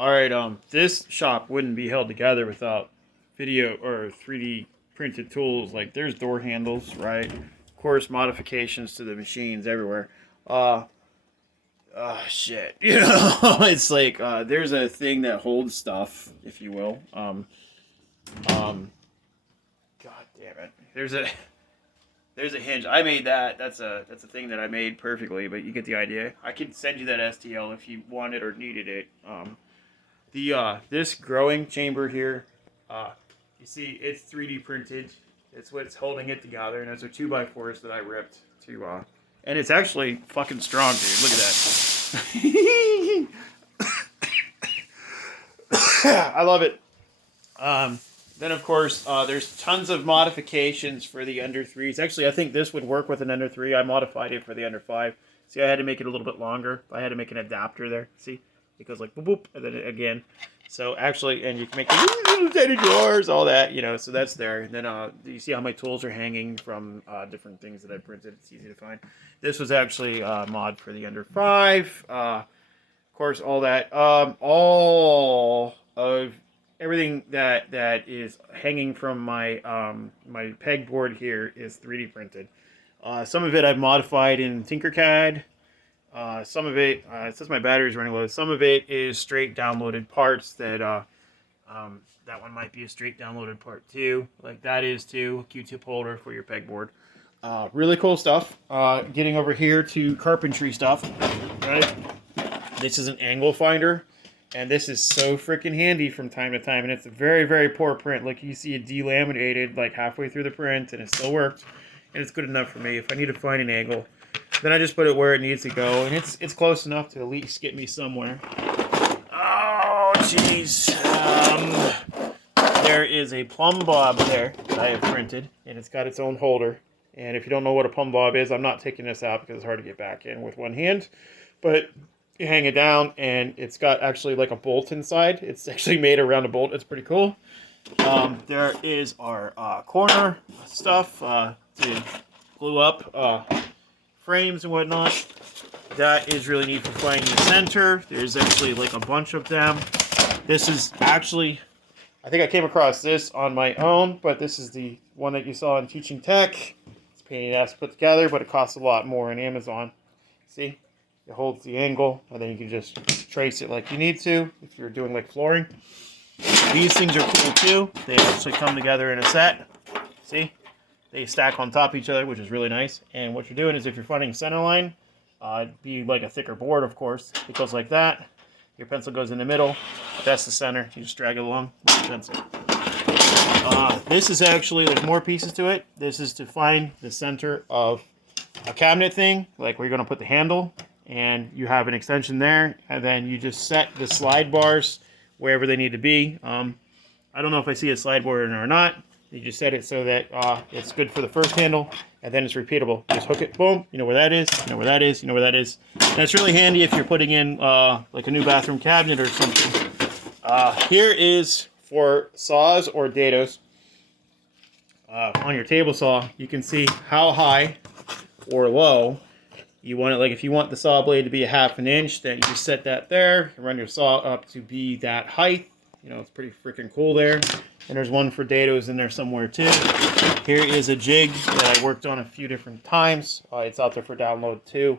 Alright, this shop wouldn't be held together without video or 3D printed tools. Like, there's door handles, right? Of course, modifications to the machines everywhere. Uh, shit. It's like, there's a thing that holds stuff, if you will. Um, God damn it. There's a hinge. I made that. That's a thing that I made perfectly, but you get the idea. I can send you that STL if you wanted or needed it. This growing chamber here, you see it's 3D printed. It's what's holding it together, and those are 2x4s that I ripped to and it's actually fucking strong, dude. Look at that. I love it. Then of course, there's tons of modifications for the under 3s. Actually, I think this would work with an under 3. I modified it for the under 5. See, I had to make it a little bit longer. I had to make an adapter there. See? It goes like boop boop, and then again. So actually, and you can make little tiny drawers, all that, so that's there. And then you see how my tools are hanging from different things that I printed. It's easy to find. This was actually mod for the under 5. Of course, all that, all of everything that is hanging from my my pegboard here is 3D printed. Some of it I've modified in Tinkercad. Some of it, it says my battery's running low. Some of it is straight downloaded parts that, that one might be a straight downloaded part too. Like that is too. Q-tip holder for your pegboard. Really cool stuff. Getting over here to carpentry stuff, right? This is an angle finder, and this is so freaking handy from time to time. And it's a very, very poor print. Like you see it delaminated like halfway through the print, and it still worked. And it's good enough for me. If I need to find an angle, then I just put it where it needs to go, and it's close enough to at least get me somewhere. Oh, jeez. There is a plumb bob there that I have printed, and it's got its own holder. And if you don't know what a plumb bob is, I'm not taking this out because it's hard to get back in with one hand. But you hang it down, and it's got actually like a bolt inside. It's actually made around a bolt. It's pretty cool. There is our corner stuff to glue up frames and whatnot. That is really neat for finding the center. There's actually like a bunch of them. This is actually, I think I came across this on my own, but this is the one that you saw in Teaching Tech. It's a pain in the ass to put together, but it costs a lot more on Amazon. See? It holds the angle, and then you can just trace it like you need to if you're doing like flooring. These things are cool too. They actually come together in a set. See? They stack on top of each other, which is really nice. And what you're doing is if you're finding center line, it'd be like a thicker board, of course. It goes like that. Your pencil goes in the middle. That's the center. You just drag it along with the pencil. This is actually, there's more pieces to it. This is to find the center of a cabinet thing, like where you're going to put the handle. And you have an extension there. And then you just set the slide bars wherever they need to be. I don't know if I see a slide bar in or not. You just set it so that it's good for the first handle, and then it's repeatable. Just hook it, boom, you know where that is, you know where that is, you know where that is. And it's really handy if you're putting in like a new bathroom cabinet or something. Here is for saws or dados. On your table saw, you can see how high or low you want it. Like if you want the saw blade to be a 1/2 inch, then you just set that there, run your saw up to be that height. It's pretty freaking cool there. And there's one for dados in there somewhere too. Here is a jig that I worked on a few different times. It's out there for download too.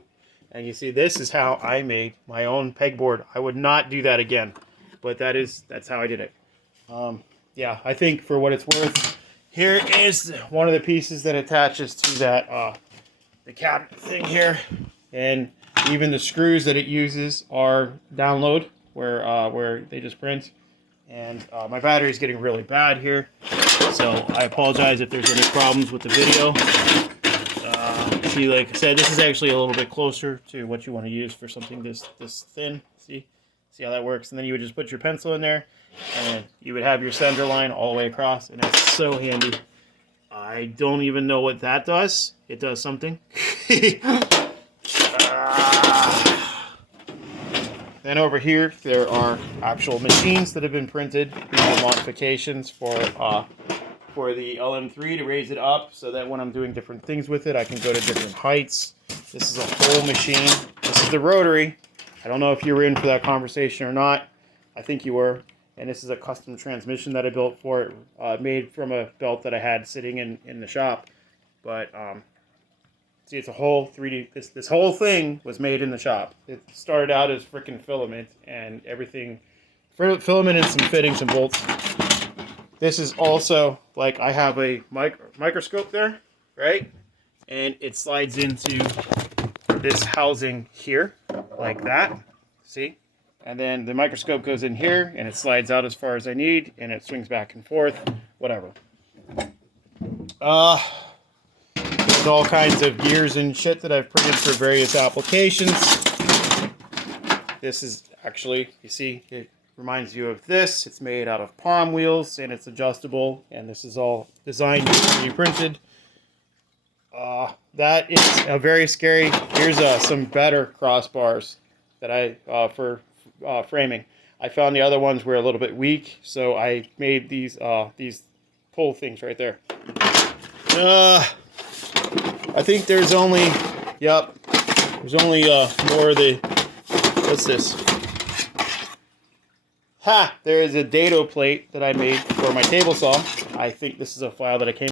And you see, this is how I made my own pegboard. I would not do that again, but that's how I did it. Yeah, I think for what it's worth, here is one of the pieces that attaches to that the cabinet thing here, and even the screws that it uses are download where they just print. And my battery is getting really bad here, so I apologize if there's any problems with the video. See, like I said, this is actually a little bit closer to what you want to use for something this thin. See how that works? And then you would just put your pencil in there, and you would have your center line all the way across, and it's so handy. I don't even know what that does. It does something. Then over here, there are actual machines that have been printed. These are modifications for the LM3 to raise it up so that when I'm doing different things with it, I can go to different heights. This is a whole machine. This is the rotary. I don't know if you were in for that conversation or not, I think you were. And this is a custom transmission that I built for it, made from a belt that I had sitting in the shop. But see, it's a whole 3D. This whole thing was made in the shop. It started out as freaking filament and everything, filament and some fittings and bolts. This is also like I have a microscope there, right? And it slides into this housing here, like that. See? And then the microscope goes in here, and it slides out as far as I need, and it swings back and forth, whatever. There's all kinds of gears and shit that I've printed for various applications. This is actually, you see, it reminds you of this. It's made out of palm wheels, and it's adjustable, and this is all designed to be 3D printed. That is a very scary. Here's some better crossbars that I for framing. I found the other ones were a little bit weak, so I made these pull things right there. I think there's only, yep, there's only more of the, what's this? Ha! There is a dado plate that I made for my table saw. I think this is a file that I came